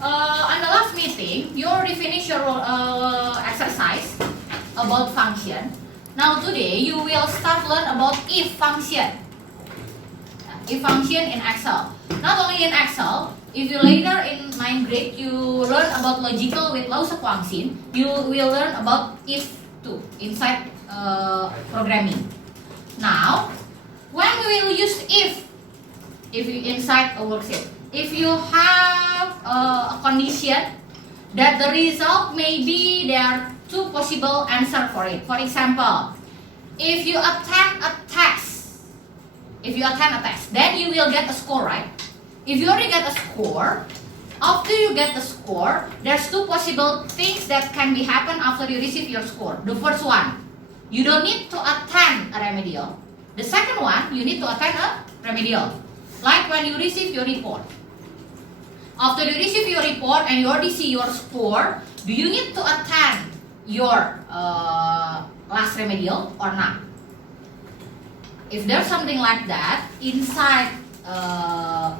On the last meeting, you already finished your exercise about function. Now today, you will start learn about if function. If function in Excel. Not only in Excel, if you later in 9th grade, you learn about logical with loss of function, you will learn about if too inside programming. Now, when we will use if you inside a worksheet, if you have a condition that the result may be there are two possible answers for it. For example, if you attend a test, then you will get a score, right? If you already get a score, after you get the score, there's two possible things that can be happen after you receive your score. The first one, you don't need to attend a remedial. The second one, you need to attend a remedial. Like when you receive your report. After you receive your report and you already see your score, do you need to attend your last remedial or not? If there's something like that inside a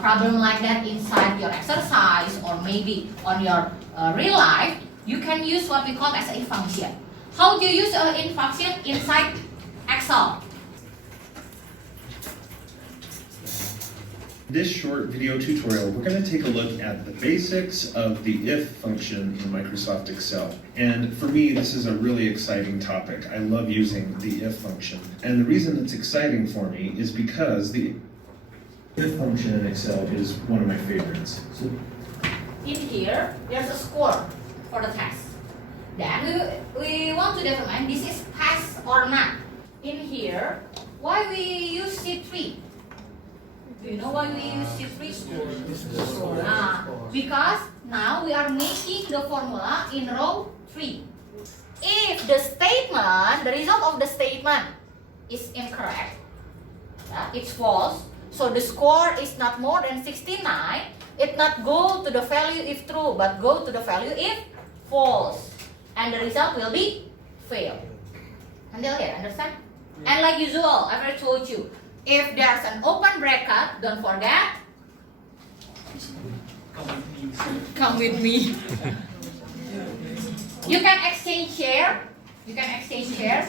problem like that inside your exercise or maybe on your real life, you can use what we call as a if function. How do you use a if function inside Excel? This short video tutorial, we're going to take a look at the basics of the if function in Microsoft Excel. And for me, this is a really exciting topic. I love using the if function. And the reason it's exciting for me is because the if function in Excel is one of my favorites. So, in here, there's a score for the test. Then we want to determine this is pass or not. In here, why we use C3? Do you know why we use C3? Because now we are making the formula in row 3. If the statement, the result of the statement is incorrect, it's false, so the score is not more than 69, it not go to the value if true, but go to the value if false. And the result will be fail. Until here, understand? And like usual, I've already told you, if there's an open bracket, don't forget, come with me. You can exchange share. You can exchange shares.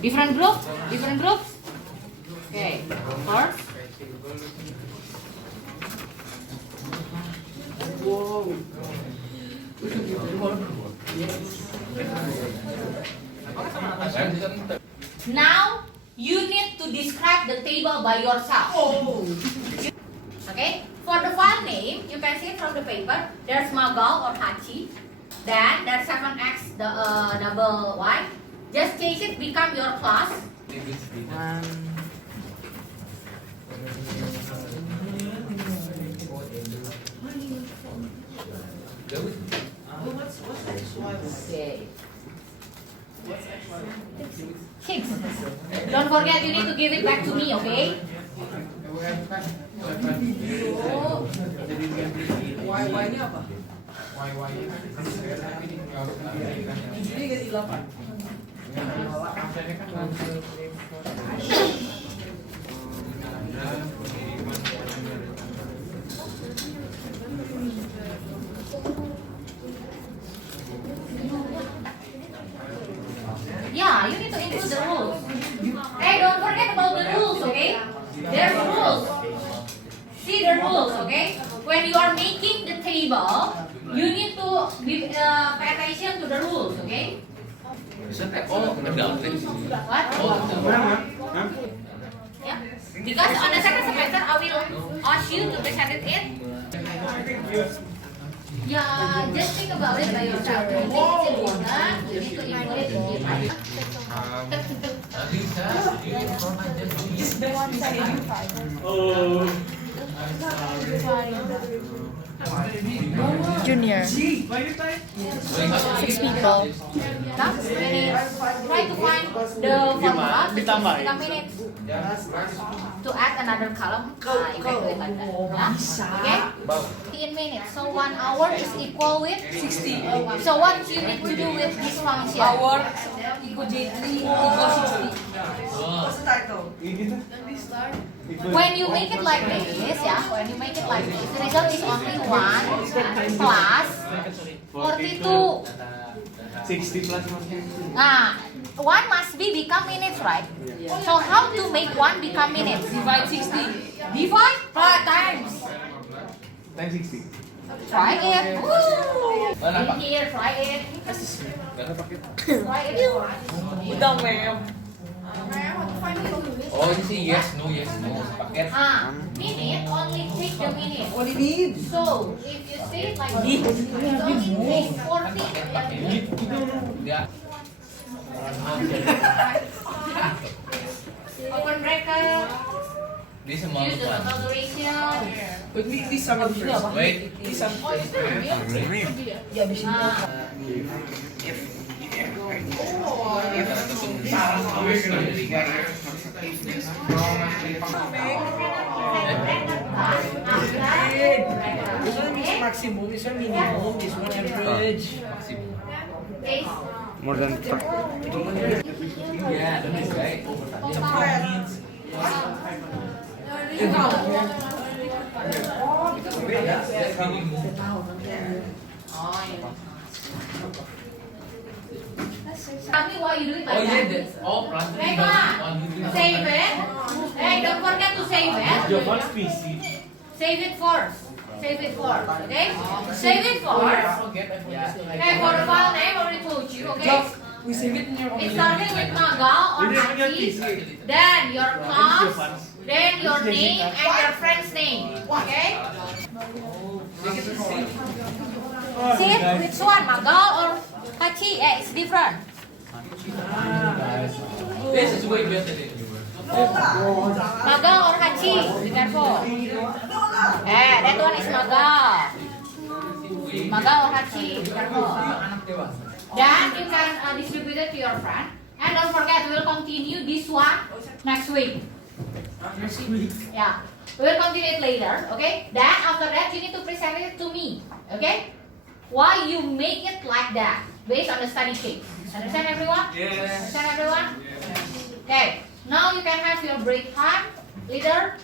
Different groups? Different groups? Okay. First. Now you need to describe the table by yourself. Okay. For the file name, you can see from the paper. There's Magal or Hachi. Then there's 7x the double y. Just change it, become your class. Okay. 6. Don't forget, you need to give it back to me, okay? Y-nya apa? Y-nya ini ganti 8. Yeah, you need to include the rules. Hey, don't forget about the rules, okay? There's rules. See the rules, okay? When you are making the table, you need to pay attention to the rules, okay? What? Yeah. Because on the second semester, I will ask you to present it in. Yeah, just think about it by yourself. If it's important, you need to include it in here. Junior. 6 people. Try to find the formula. 15 minutes. To add another column, you can do it like that. Yeah? Okay? In minutes. So 1 hour is equal with 60. So what you need to do with this function? Hour equal J3 equal 60. What's the title? When you make it like this, yeah, when you make it like this, the result is only 1 plus 42. 60 plus 1. 1 must be become minutes, right? So how to make 1 become minutes? Divide 60. Divide 5 times. Times 60. Try it. Woo! In here, try it. Try it. Udah, ma'am. Oh, ini sih yes, no, paket. Minute only take the minute. What do you need? So if you say it like this, it only takes 40. Dia. Open bracket. Dia semua Use the lupa. total duration. Wait, this sum of first. Wait. This sum Oh, first. itu real? Ya, di sini. This one is maximum, this one minimum, this one average. Okay. More than Ya, dan guys. Tell me why you do it Oh like iya, that. Rega, Save it. Hey, don't forget to save it. Japan's PC. Save it first. Save it first. Okay? Save it first. Okay, for the file name, I already told you. Okay? We save it in your It's starting with Magal or Haji, then your class, then your name and your friend's name. Okay? See it? Which one? Magal or Haji? It's different. Dia sesuai biasa deh. Magal or Haji? Be careful. That one is Magal. Magal or Haji? Be careful. Then you can distribute it to your friend. And don't forget, we will continue this one next week. Yeah. We will continue it later, okay? Then after that, you need to present it to me, okay? Why you make it like that, based on the study case. Understand everyone? Yes. Understand everyone? Okay. Now you can have your break time. Leader.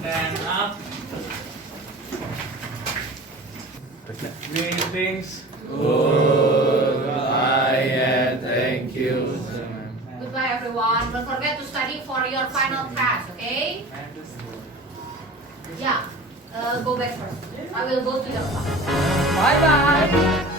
And up. Greetings. Goodbye and thank you. Goodbye everyone. Don't forget to study for your final class, okay? Yeah. Go back first. I will go to your class. Bye-bye.